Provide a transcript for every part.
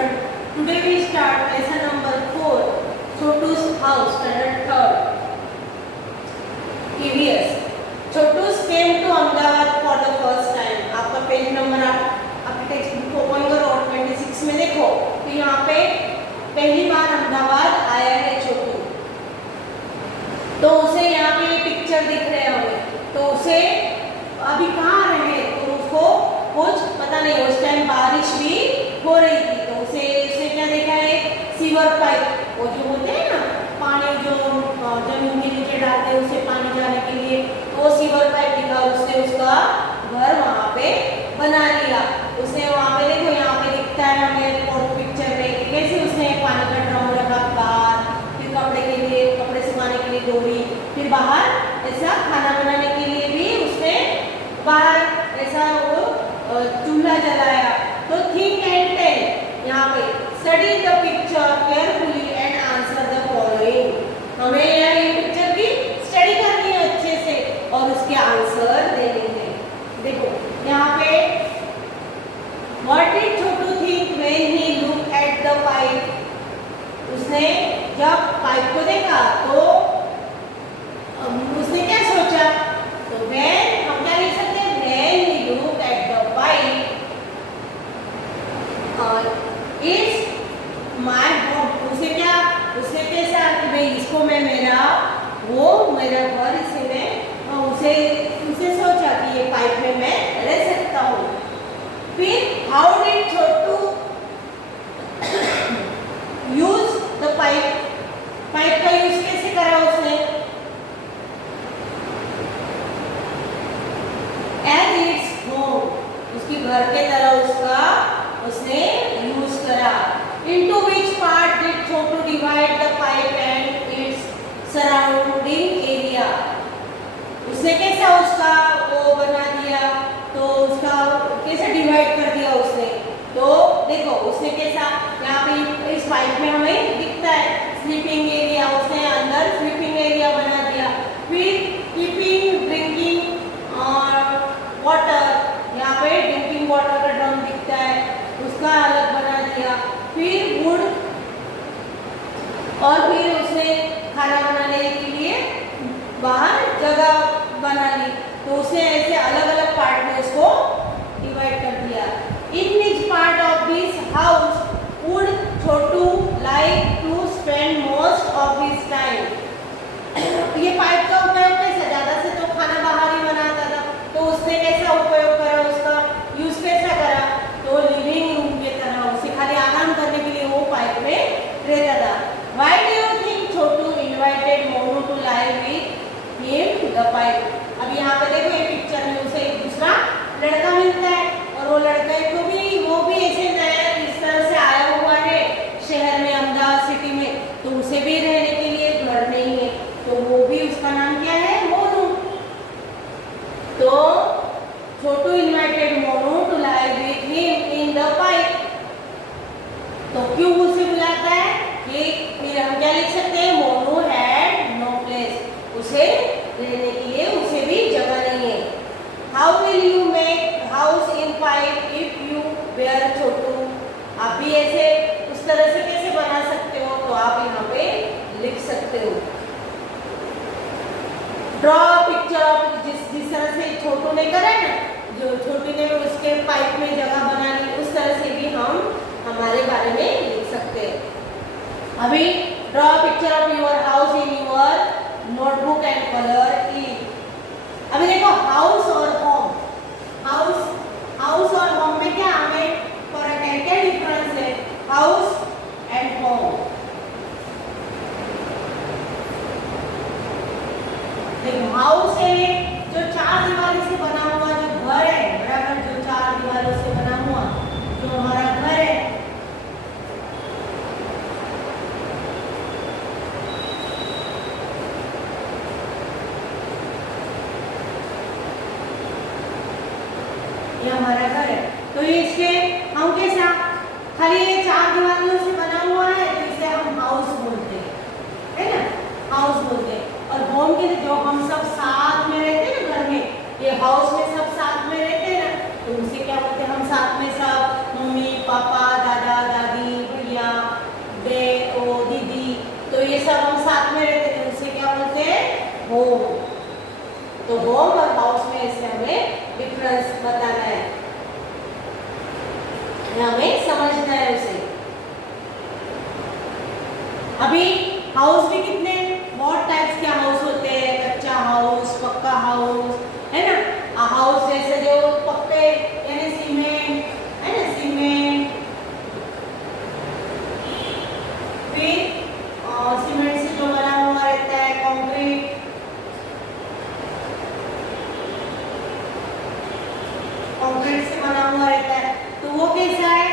children, today we start lesson number 4, Chotu's house, standard 3rd. EVS. Chotu's came to Ahmedabad for the first time. आपका page number आपके text book open करो और 26 में देखो तो यहाँ पे पहली बार अहमदाबाद आया है छोटू। तो उसे यहाँ पे पिक्चर दिख रहे हैं हमें, तो उसे अभी कहाँ रहे तो उसको कुछ पता नहीं। उस टाइम बारिश भी हो रही थी तो उसे क्या देखा है, सीवर पाइप, वो जो होते हैं ना पानी जो जमीन के नीचे डालते हैं उसे पानी जाने के लिए, तो वो सीवर पाइप दिखा। उसने उसका घर वहाँ पे बना लिया। उसने वहाँ पे देखो यहाँ पे दिखता है हमें पिक्चर में कैसे उसने पानी का ड्रम रखा बाहर, फिर कपड़े के लिए कपड़े सुखाने के लिए डोरी, फिर बाहर ऐसा खाना बनाने के लिए भी उसने बाहर ऐसा वो चूल्हा जलाया। तो थिंक एंड टेल, यहाँ पे study the picture carefully and answer the following. हमें ये पिक्चर की स्टडी करनी है अच्छे से और उसके आंसर देने हैं। देखो यहाँ पे What did Chotu think when he looked at the pipe? उसने जब पाइप को देखा तो उसने क्या सोचा, तो when हम क्या लिख सकते हैं, when he looked at the pipe, it's my home। उसे क्या, उसने कैसा कि भाई इसको मैं मेरा घर इसे मैं उसे सोचा कि ये पाइप में मैं रह सकता हूँ। फिर how did Chotu use the pipe? Pipe का यूज कैसे करा उसने? As its home, उसकी घर के तरह उसने यूज करा। Into which part did Chotu divide the pipe and its surrounding area? उसने कैसा उसका वो बना दिया, तो उसका कैसे डिवाइड कर दिया उसने। तो देखो उसने कैसा, यहाँ पे इस पाइप में हमें दिखता है स्लीपिंग एरिया, उसने अंदर स्लीपिंग एरिया बना दिया। फिर कीपिंग ड्रिंकिंग और वाटर, यहाँ पे ड्रिंकिंग वाटर का ड्रम दिखता है, उसका अलग बना दिया। फिर वुड, और फिर उसने खाना बनाने के लिए बाहर जगह बना ली। तो उसने ऐसे अलग अलग पार्ट में उसको डिवाइड कर दिया। In which part of this house would Chotu like to spend most of his time? ये पाइप का उपयोग कैसा, ज्यादा से तो खाना बाहर ही बनाता था, तो उसने कैसा उपयोग करा, उसका यूज कैसा करा, तो लिविंग रूम की तरह उसे खाली आराम करने के लिए वो पाइप में रहता था। Why do you think Chotu invited Monu to lie with him the pipe? अब यहाँ पे देखो ये पिक्चर में उसे एक दूसरा लड़का मिलता है और वो लड़के को भी वो भी ऐसे नया इस तरह से आया हुआ है शहर में, अहमदाबाद सिटी में, तो उसे भी रहने के लिए घर नहीं है, तो वो भी उसका नाम क्या है, मोनू। तो Chhotu invited Monu to lie with him in the pipe. तो क्यों उसे बुलाता है कि फिर हम क्या लिख सकते हैं, मोनू हैड नो प्लेस, उसे रहने के लिए उसे भी जगह नहीं है। How will you make house in pipe if you were Chhotu? आप भी ऐसे उस तरह से कैसे बना सकते हो, तो आप यहाँ पे लिख सकते हो। ड्रॉ पिक्चर ऑफ, जिस तरह से छोटू ने करा है ना, जो छोटू ने उसके पाइप में जगह बना ली, उस तरह से भी हम हमारे बारे में लिख सकते हैं। अभी draw picture of your house in your notebook and colour it. अभी देखो हाउस और होम, हाउस और होम में क्या हमें फर्क है, क्या डिफरेंस है, हाउस एंड होम। देखो हाउस है जो चार दीवारों से बना हुआ जो घर है, बराबर, जो चार दीवारों से बना हुआ जो हमारा घर है। ये हमारा घर है, तो इसके हम कैसा, खाली ये चार दीवारों से बना हुआ है, तो इसे हम हाउस बोलते हैं, है ना, हाउस बोलते हैं। और होम के जो हम सब साथ में रहते हैं ना घर में, ये हाउस में सब साथ में रहते हैं ना, तो उसे क्या बोलते हैं हम साथ में सब, मम्मी पापा दादा दादी समझना है उसे। अभी हाउस भी कितने बहुत टाइप्स के हाउस होते हैं, कच्चा हाउस, पक्का हाउस, है ना। हाउस जैसे जो पक्के यानी सीमेंट, है ना, सीमेंट, फिर सीमेंट से जो बना हुआ रहता है कंक्रीट, कंक्रीट से बना हुआ रहता है, तो वो कैसा है,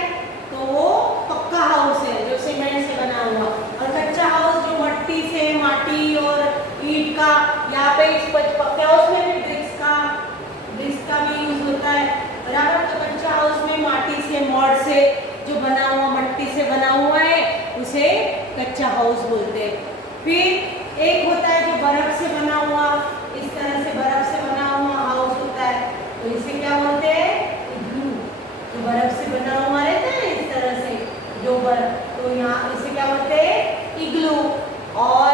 तो वो पक्का हाउस है जो सीमेंट से बना हुआ। और कच्चा हाउस जो मट्टी से, माटी और ईंट का, यहाँ पे इस पक्के हाउस में भी ब्रिक्स का भी यूज होता है, बराबर। तो कच्चा हाउस में माटी से, मड से जो बना हुआ, मट्टी से बना हुआ है, उसे कच्चा हाउस बोलते हैं। फिर एक होता है जो बर्फ से बना हुआ, इस तरह से बर्फ से बना हुआ हाउस होता है, तो इसे क्या बोलते हैं, इग्लू। जो बर्फ से बना हुआ रहता है इस तरह से जो बर्फ, तो यहाँ इसे क्या बोलते हैं, इग्लू। और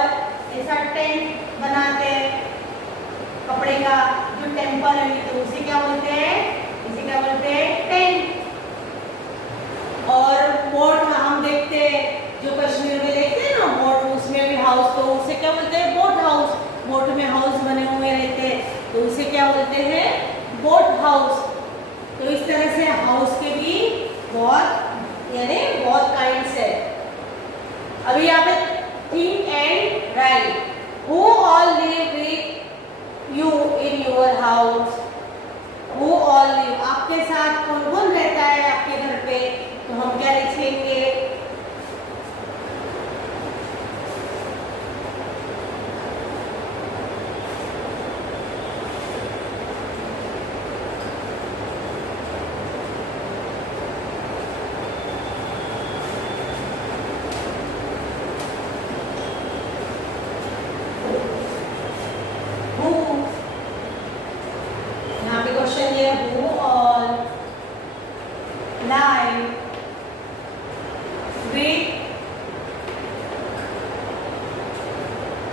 ऐसा टेंट बनाते हैं कपड़े का जो टेम्पररी, तो उसे क्या बोलते हैं, इसे क्या बोलते हैं, टेंट। और बोट हम देखते हैं, जो कश्मीर में देखते हैं ना बोट, उसमें भी हाउस, तो उसे क्या बोलते हैं, बोट हाउस। बोट में हाउस बने हुए रहते हैं, तो उसे क्या बोलते हैं, बोट हाउस। तो इस तरह से हाउस के भी बहुत यानी बहुत काइंड्स है। अभी यहाँ पे think and right, who all live with you in your house, who all live, आपके साथ कौन कौन रहता है आपके घर पे, तो हम क्या लिखेंगे, क्वेश्चन ये who all live with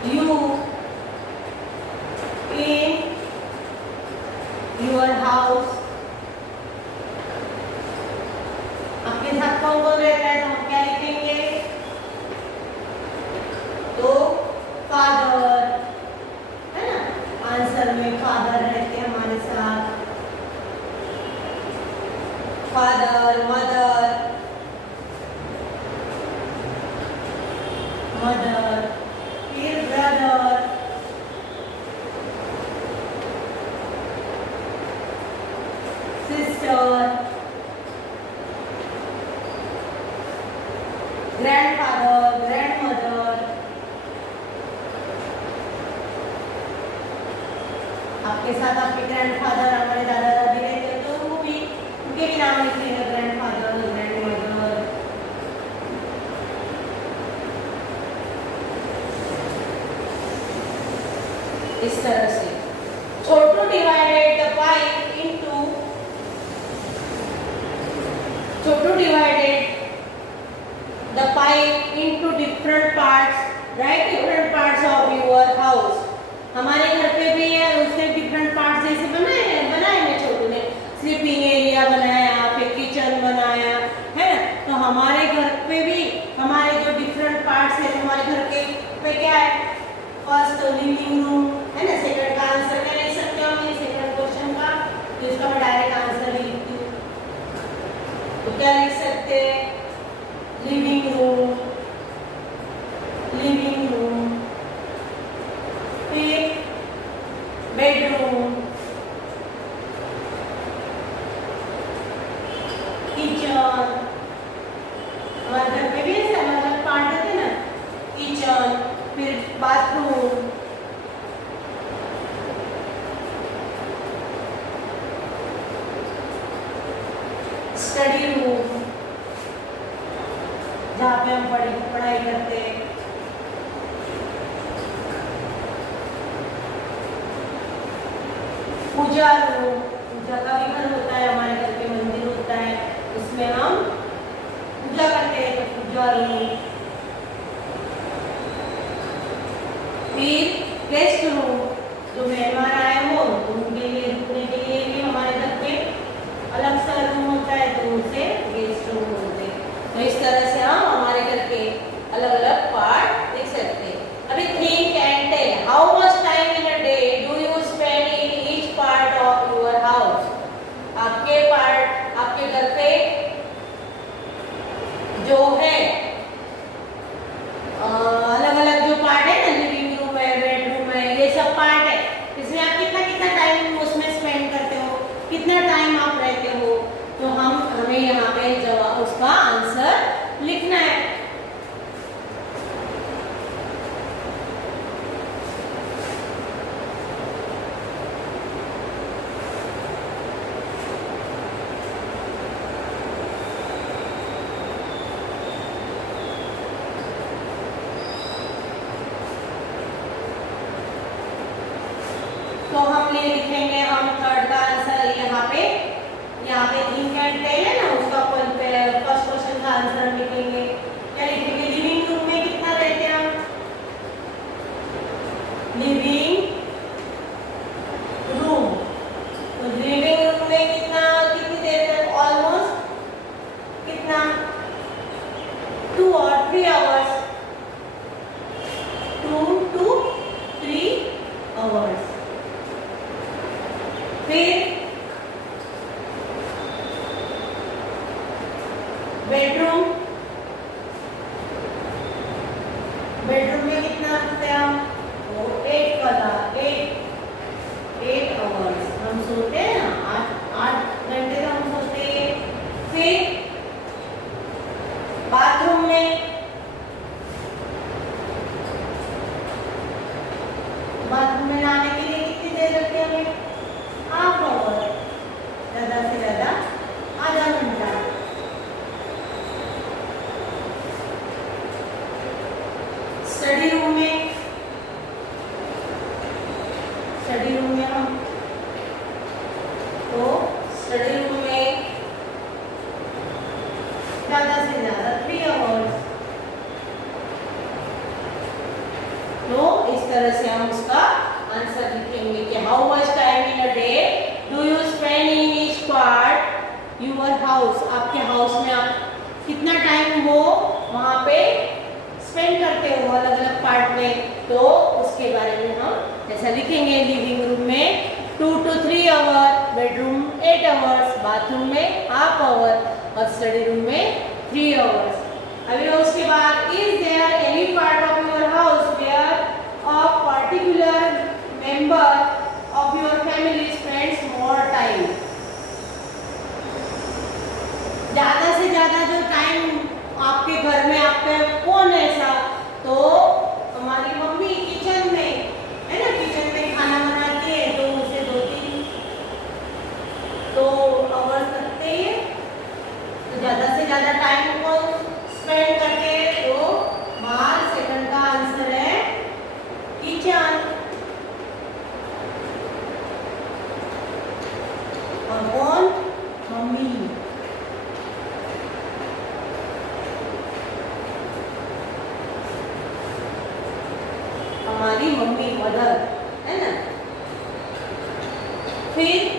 you in your house, आपके साथ कौन कौन रहता है, तो हम क्या लिखेंगे, तो फादर, है ना, आंसर में फादर रहते हैं हमारे साथ, फादर, मदर, मदर, फिर ब्रदर, सिस्टर, ग्रैंडफादर, ग्रैंडमदर, आपके साथ आपके ग्रैंडफादर, हमारे दादा दादी रहते हैं, तो वो भी उनके भी नाम लिखेंगे, ग्रैंडफादर, ग्रैंडमदर। इस तरह से Chhotu divided the pie into, Chhotu divided the pie into different parts, right, different parts of your house. हमारे घर पे भी है, उसने डिफरेंट पार्ट्स जैसे बनाए मैं छोटू ने, स्लीपिंग एरिया बनाया, फिर किचन बनाया, है ना। तो हमारे घर पे भी हमारे जो डिफरेंट पार्ट्स है, हमारे घर के पे क्या है, फर्स्ट लिविंग रूम, है ना। सेकंड का आंसर क्या लिख सकते हो, ये सेकंड क्वेश्चन का, तो इसका मैं डायरेक्ट आंसर ही लिखती हूँ, तो क्या लिख सकते हैं, लिविंग रूम, लिविंग रूम, फिर बेडरूम, किचन, हमारे घर पे भी ऐसे अलग अलग पार्ट होते हैं ना, किचन, फिर बाथरूम, स्टडी रूम, जहाँ पे हम पढ़ाई करते हैं, पूजा रूम, पूजा का भी घर होता है, हमारे घर पे मंदिर होता है, उसमें हम पूजा करते हैं, तो पूजा रूम, फिर गेस्ट रूम, जो मेहमान आए हो तो उनके लिए रुकने के लिए भी हमारे घर पे अलग सा रूम होता है, तो उसे गेस्ट रूम बोलते हैं। तो इस तरह से हम हमारे घर के अलग अलग पार्ट देख सकते हैं। अभी think and tell, how much time in a day do you spend in each part of your house. आपके पार्ट, आपके घर पे जो है अलग अलग जो पार्ट है ना, लिविंग रूम है, बेडरूम है, ये सब पार्ट है, इसमें आप कितना कितना टाइम उसमें स्पेंड करते हो, कितना टाइम आप रहते हो, तो हमें यहाँ पे जवाब उसका आंसर लिखना है। तो हम ये लिखेंगे, हम थर्ड का आंसर यहाँ पे थिंक एंड टेल है ना, उसका फर्स्ट क्वेश्चन का आंसर हम लिखेंगे। क्या लिखेंगे? लिविंग रूम में कितना रहते हैं हम? लिविंग रूम, तो लिविंग रूम में कितनी देर तक? ऑलमोस्ट कितना 2 और 3 आवर्स, 2 to 3 आवर्स। फिर बेडरूम, बेडरूम में कितना रखते हैं हम? वो 8 आवर्स हम सोते हैं ना, 8 घंटे का हम सोते हैं। फिर बाथरूम में, बाथरूम में नहाने के लिए कितनी देर लगती है हमें? हाफ आवर, ज्यादा से ज्यादा आधा घंटा। स्टडी रूम में, स्टडी रूम में हम, तो स्टडी रूम में ज्यादा से ज्यादा 3 आवर्स। तो इस तरह से हम उसका आंसर लिखेंगे कि how much time in a day do you spend in each part your house. आपके हाउस में आप कितना टाइम वो वहाँ पे स्पेंड करते हो अलग अलग पार्ट में, तो उसके बारे में हम ऐसा लिखेंगे। लिविंग रूम में 2 to 3 hour, bedroom 8 hours, bathroom में हाफ आवर और स्टडी रूम में 3 आवर्स। अभी उसके बाद, is there any part of your house where a particular member of your family spends more time. ज्यादा से ज्यादा जो टाइम आपके घर में आपका कौन है ऐसा? तो हमारी मम्मी किचन में है ना, किचन में खाना बनाती है, तो उसे 2 आवर्स लगते हैं। तो ज्यादा से ज्यादा टाइम कौन स्पेंड करते हैं? तो बाहर सेकंड का आंसर है किचन। और कौन? मम्मी। हमारी मम्मी, मदर है ना। फिर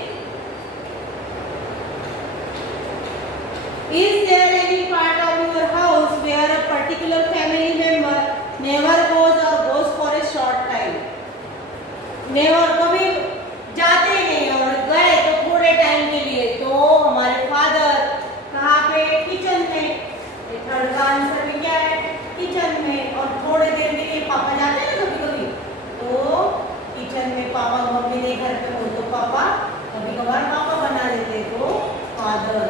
is there any part of your house where a particular family member never goes or goes for a short time? never, कभी जाते ही नहीं और गए तो थोड़े टाइम के लिए, तो हमारे फादर कहाँ पे? किचन में। थर्ड का आंसर भी क्या है? किचन में। और थोड़े देर के लिए पापा जाते हैं कभी कभी, तो किचन में पापा, मम्मी नहीं घर पे हो तो पापा, कभी कभार पापा बना देते, तो father.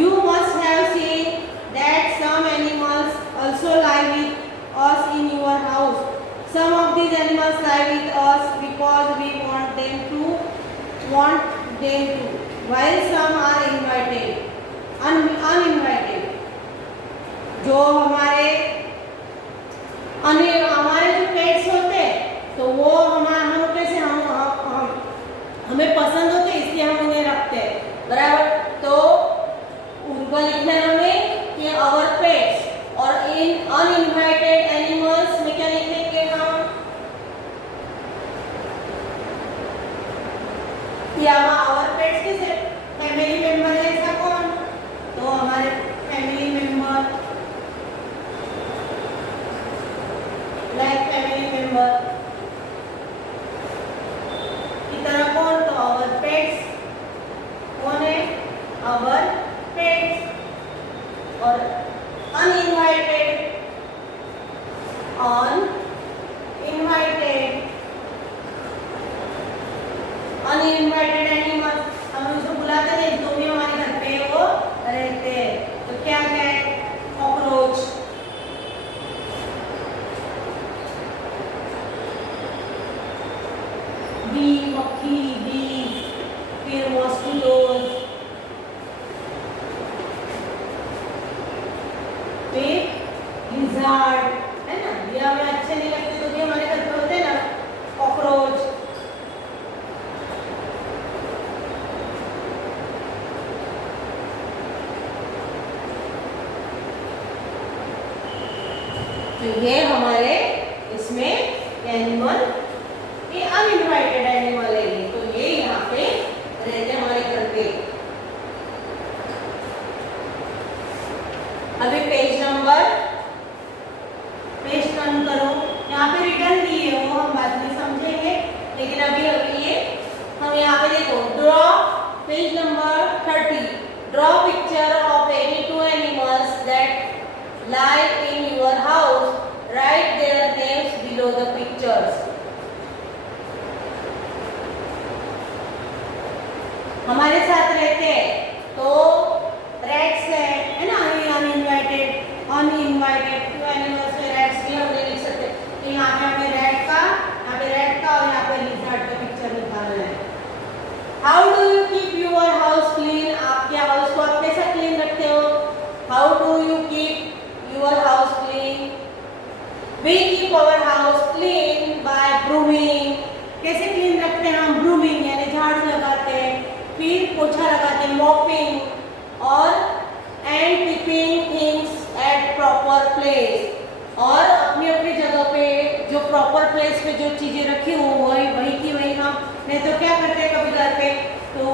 You must have seen that some animals also live with us in your house. Some of these animals live with us because we want them to, while some are uninvited. जो हमारे जो pets होते हैं, तो वो हम कैसे हमें पसंद होते हैं, इसलिए हम उन्हें रखते हैं, बराबर। तो उनको लिखना है हमें कि आवर पेट्स, और इन अनइनवाइटेड एनिमल्स में क्या लिखेंगे हम? यहाँ आवर पेट्स किसे फैमिली मेंबर है, ऐसा कौन? तो हमारे family member, like family member की तरह कौन? तो आवर पेट्स कौन है? Our pets. और अनइनवाइटेड, अनइनवाइटेड एनिमल्स, हम उसको बुलाते नहीं तो भी हमारे घर पे वो रहते हैं। तो क्या है? कॉकरोच, बी मक्खी, बीज, फिर मॉस्किटोज, फिर लिज़ार्ड, है ना? ये हमें अच्छे नहीं लगते तो भी हमारे घर पे होते हैं ना, कॉकरोच। तो ये हमारे इसमें एनिमल, ये अनइनवाइटेड एनिमल है ये, तो ये यहाँ पे रहते हैं हमारे घर पे। अभी पेज टर्न करो, यहाँ पे रिटर्न दिए हो, हम बाद में समझेंगे, लेकिन अभी ये हम यहाँ पे देखो, draw page number 30, draw picture of any two animals that lie in your house, write their names below the pictures. हमारे साथ रहते हैं तो रैट्स है ना, अनइनवाइटेड टू एनिमल्स में रैट्स भी हम लिख सकते हैं। तो यहाँ पे हमें रैट का और यहाँ पे लिज़ार्ड का पिक्चर निकालना है। How do you keep your house clean? आपके हाउस को आप कैसा क्लीन रखते हो? How do you keep your house clean? We keep our house clean by brooming. कैसे क्लीन रखते हैं हम? ब्रूमिंग यानी झाड़ू लगाते हैं, फिर पोछा लगाते हैं, मॉपिंग, और and keeping things at proper place, और अपनी अपनी जगह पे जो प्रॉपर प्लेस पे जो चीजें रखी हो वही की वही हम, नहीं तो क्या करते हैं कभी घर पे तो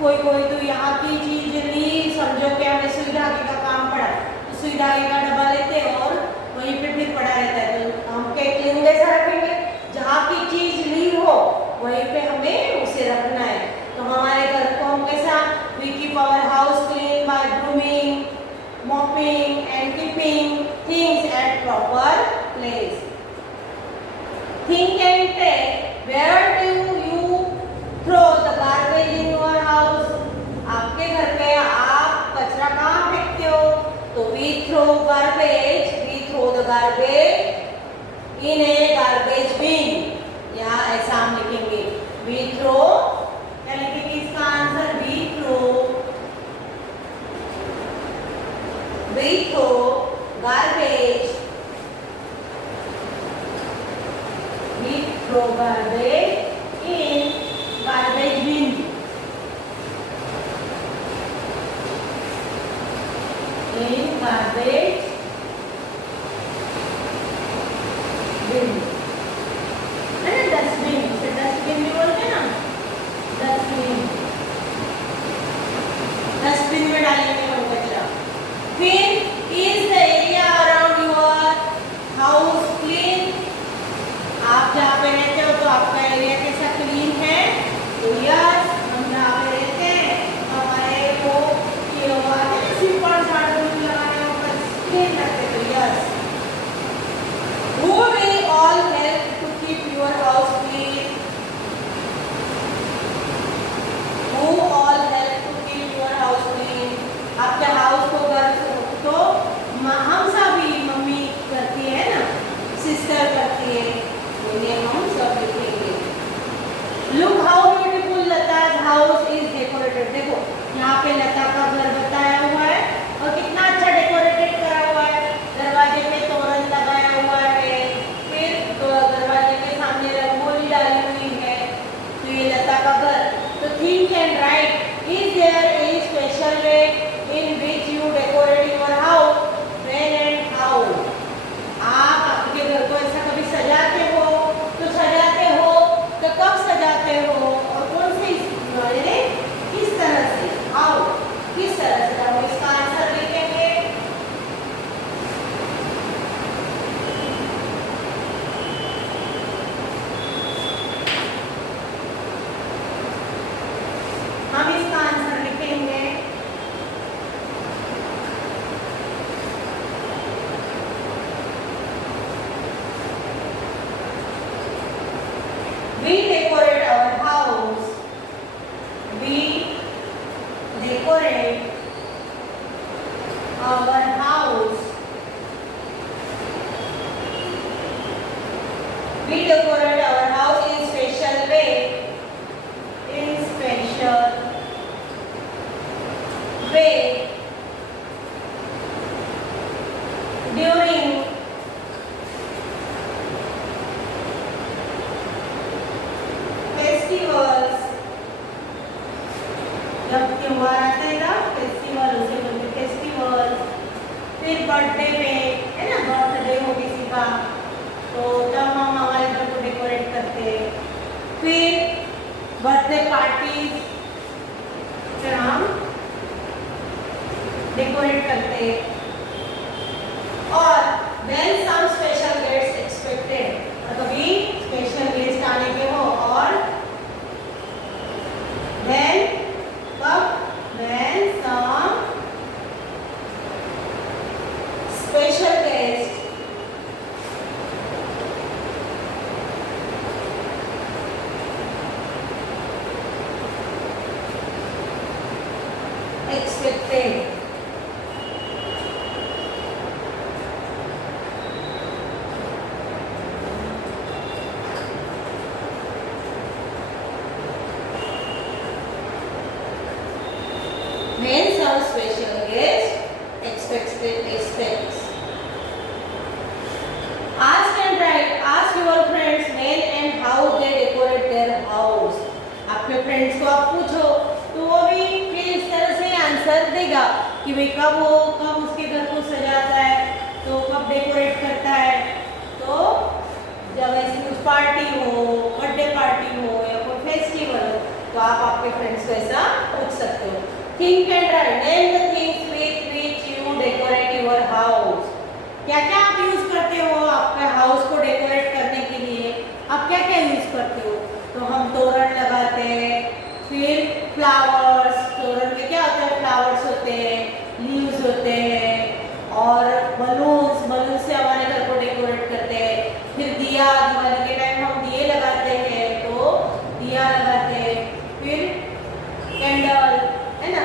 कोई तो यहाँ की चीज ली, समझो कि हमें सुई धागे का काम पड़ा, सुई धागे का डब्बा लेते हैं और वहीं पे फिर पड़ा रहता है। तो हम क्या क्लीन कैसा रखेंगे? जहाँ की चीज ली हो वहीं पे हमें उसे रखना है। तो हमारे घर को हम कैसा? We keep our house clean by brooming, mopping and keeping things at proper place. Think and take, where do you throw the garbage in your house? आपके घर पे आप कचरा कहाँ फेंकते हो? तो we throw the garbage in a garbage bin। यहाँ ऐसा हम लिखेंगे, we throw, क्या लिखेंगे इसका answer? we throw garbage, we throw garbage in garbage bin। In garbage bin, है ना? डस्टबिन, उसे डस्टबिन भी बोलते हैं ना, डस्टबिन में डालेंगे हम कचरा। फिर is the area around your house clean? आप जहाँ पे रहते हो तो आपका एरिया कैसा क्लीन है? तो यस, हम जहाँ पे रहते हैं हमारे को ये हुआ सिंपल झाड़ू clean रखते तो yes. Who will all help to keep your house clean? Who all help to keep your house clean? आपके हाउस को घर तो हम सभी, मम्मी करती है ना, सिस्टर करती है, इन्हें हम सब लिखेंगे। Look how beautiful Lata's house is decorated। देखो यहाँ पे लता का घर बताया हुआ है और कितना अच्छा डेकोरेटेड करा हुआ है। दरवाजे पे तोरण लगाया हुआ है, फिर दरवाजे के सामने रंगोली डाली हुई है। तो ये लता का घर। तो think and write, is there any special way in which you decorate your house? When and how? आप आपके घर को ऐसा कभी सजाते हो? तो सजाते हो तो कब सजाते हो और कौन से फेस्टिवल्स, जब त्योहार आते हैं ना फेस्टिवल, उसे बोलते हैं फेस्टिवल। फिर बर्थडे पे है ना, बर्थडे हो किसी का तो तब हम हमारे घर को डेकोरेट करते हैं। फिर बर्थडे पार्टी फिर हम डेकोरेट करते हैं। और when some special guests expected, कभी स्पेशल गेस्ट आने के हो, और then when some special guest expected, when some special guest expects. Ask and write. Ask your friends when and how they decorate their house. आपके friends को आप पूछो तो वो भी फिर इस तरह से आंसर देगा कि भाई कब उसके घर को सजाता है, तो कब डेकोरेट करता है। तो जब ऐसी कुछ पार्टी हो, बर्थडे पार्टी हो या कोई फेस्टिवल हो, तो आप आपके फ्रेंड्स को ऐसा पूछ सकते हो। Think and write. Name the things with which you decorate your house. क्या क्या आप यूज करते हो आपके हाउस को डेकोरेट करने के लिए? आप क्या क्या यूज करते हो? तो हम तोरण लगाते हैं, फिर फ्लावर्स, तोरण में क्या होता है, फ्लावर्स होते हैं, लीव्स होते हैं, और बलून्स से हमारे घर को डेकोरेट करते हैं। फिर दिया, दिवाली के टाइम हम दिए लगाते हैं तो दिया लगाते हैं। फिर कैंडल, है ना,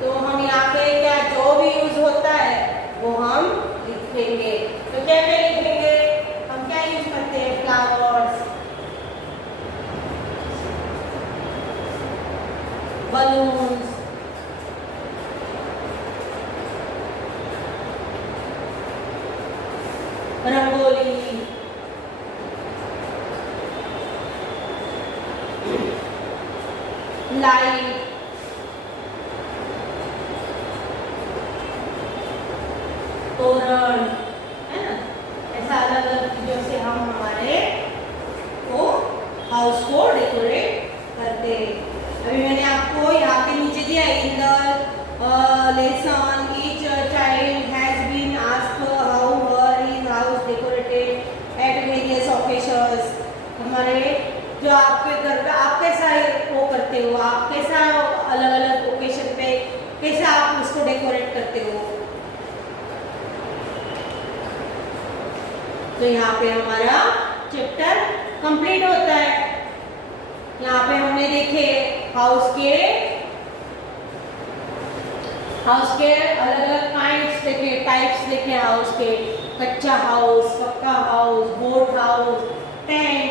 तो हम यहाँ पे क्या जो भी यूज होता है वो हम लिखेंगे। तो क्या क्या लिखेंगे, हम क्या यूज करते हैं, फ्लावर्स, बलून्स, रंगोली, लाइट, तोरण, है ना, ऐसा अलग अलग चीजों से हम हमारे को हाउस को डेकोरेट करते हैं। अभी मैंने आपको यहाँ पे नीचे दिया, in the lesson each child has been asked how was his house decorated at various occasions. हमारे जो आपके घर पे आप कैसा वो करते हो, आप कैसा अलग अलग ओकेशन पे कैसे आप उसको डेकोरेट करते हो। तो यहाँ पे हमारा चैप्टर कंप्लीट होता है। यहाँ पे हमने देखे हाउस के अलग अलग काइंड्स देखे, टाइप्स देखे हाउस के, कच्चा हाउस, पक्का हाउस, बोट हाउस, टेंट,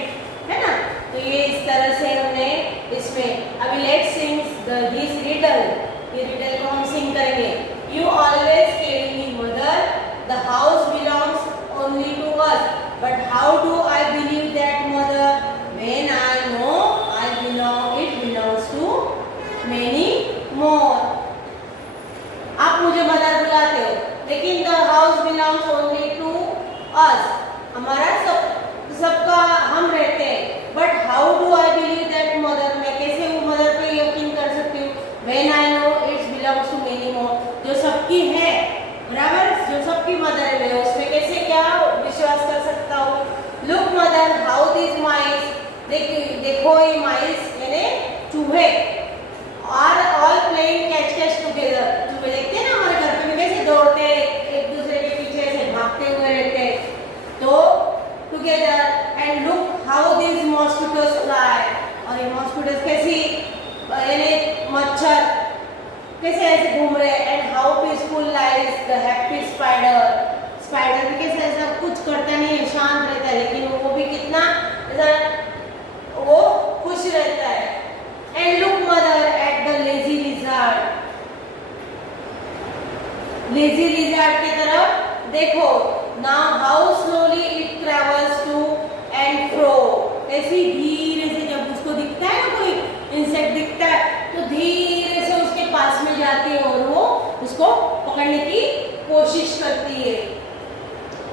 है ना। तो ये इस तरह से हमने इसमें अभी लेट्स सिंग दिस रिडल, ये रिडल को हम सिंग करेंगे। You always tell me mother the house belongs only to us, but how do I believe that mother when I know it belongs to many more। आप मुझे mother बुलाते हो लेकिन the house belongs only to us, हमारा सबका हम रहते हैं, but how do I believe that mother, मैं कैसे वो मदर पे यकीन कर सकती हूँ, when I know it belongs to many more, जो सबकी है, बराबर, जो सबकी मदर है मैं उसमें कैसे क्या विश्वास कर सकता हूँ। Look mother how this mice, देखो ये माइस यानी चूहे, are all playing catch catch together. चूहे देखते हैं ना हमारे घर पे भी कैसे दौड़ते हैं, एक दूसरे के पीछे से भागते हुए रहते हैं, तो together. And look how this mosquitoes fly, और ये मॉस्किटोज कैसी यानी मच्छर कैसे ऐसे घूम रहे। And how peaceful lies the happy spider, spider भी कैसे ऐसा कुछ करता नहीं है, शांत रहता है, लेकिन वो भी कितना ऐसा वो खुश रहता है। And look mother at the lazy lizard, lazy lizard की तरफ देखो। Now how slowly it travels to and fro, ऐसी धीरे से जब उसको दिखता है ना कोई पकड़ने की कोशिश करती है।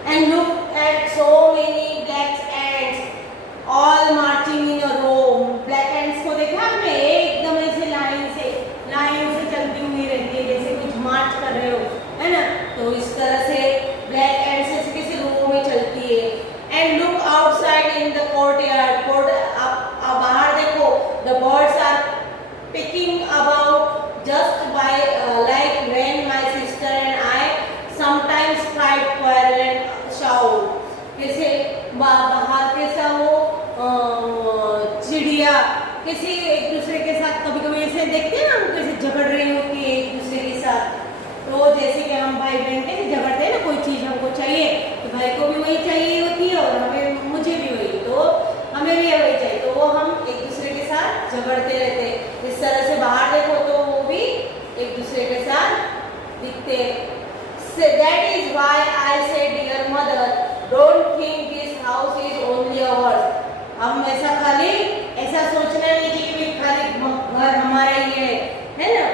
And look at so many black ants all marching in a row. Black ants को देखा आपने, एकदम ऐसे लाइन से चलती हुई रहती है, जैसे कुछ मार्च कर रहे हो, है ना। तो इस तरह से ब्लैक एंड्स ऐसे किसी रो में चलती है। And look outside in the courtyard. अब बाहर देखो, the birds are picking about just by like when my sister and I sometimes fight quarrel and shout. कैसे बाहर कैसा वो चिड़िया किसी एक दूसरे के साथ कभी कभी ऐसे देखते हैं ना, हम कैसे झगड़ रही होती है एक दूसरे के साथ। तो जैसे कि हम भाई बहन कैसे झगड़ते हैं ना, कोई चीज़ हमको चाहिए तो भाई को भी वही चाहिए होती है और हमें मुझे भी वही, तो हमें भी वही चाहिए, तो वो हम एक दूसरे के साथ झगड़ते रहते हैं। इस तरह से बाहर देखो तो वो भी एक दूसरे के साथ दिखते हैं। That is why I say, dear mother, don't think this house is only ours. हम ऐसा खाली ऐसा सोचना नहीं चाहिए कि खाली घर हमारा ही है ना।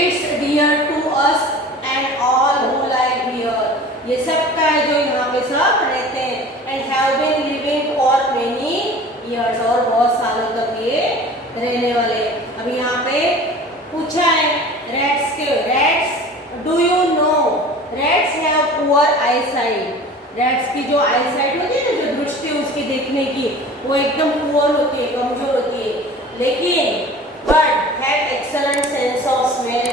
It's dear to us and all who live here. ये सब का है जो यहाँ पे सब रहते हैं। And have been living for many years, और बहुत सालों तक ये रहने वाले। अभी यहाँ पे पूछा है rats के, rats do you know rats have poor eyesight. Rats की जो आई साइट होती है ना, जो दृष्टि उसकी देखने की, वो एकदम पुअर होती है, कमजोर होती है, लेकिन but have excellent sense of smell,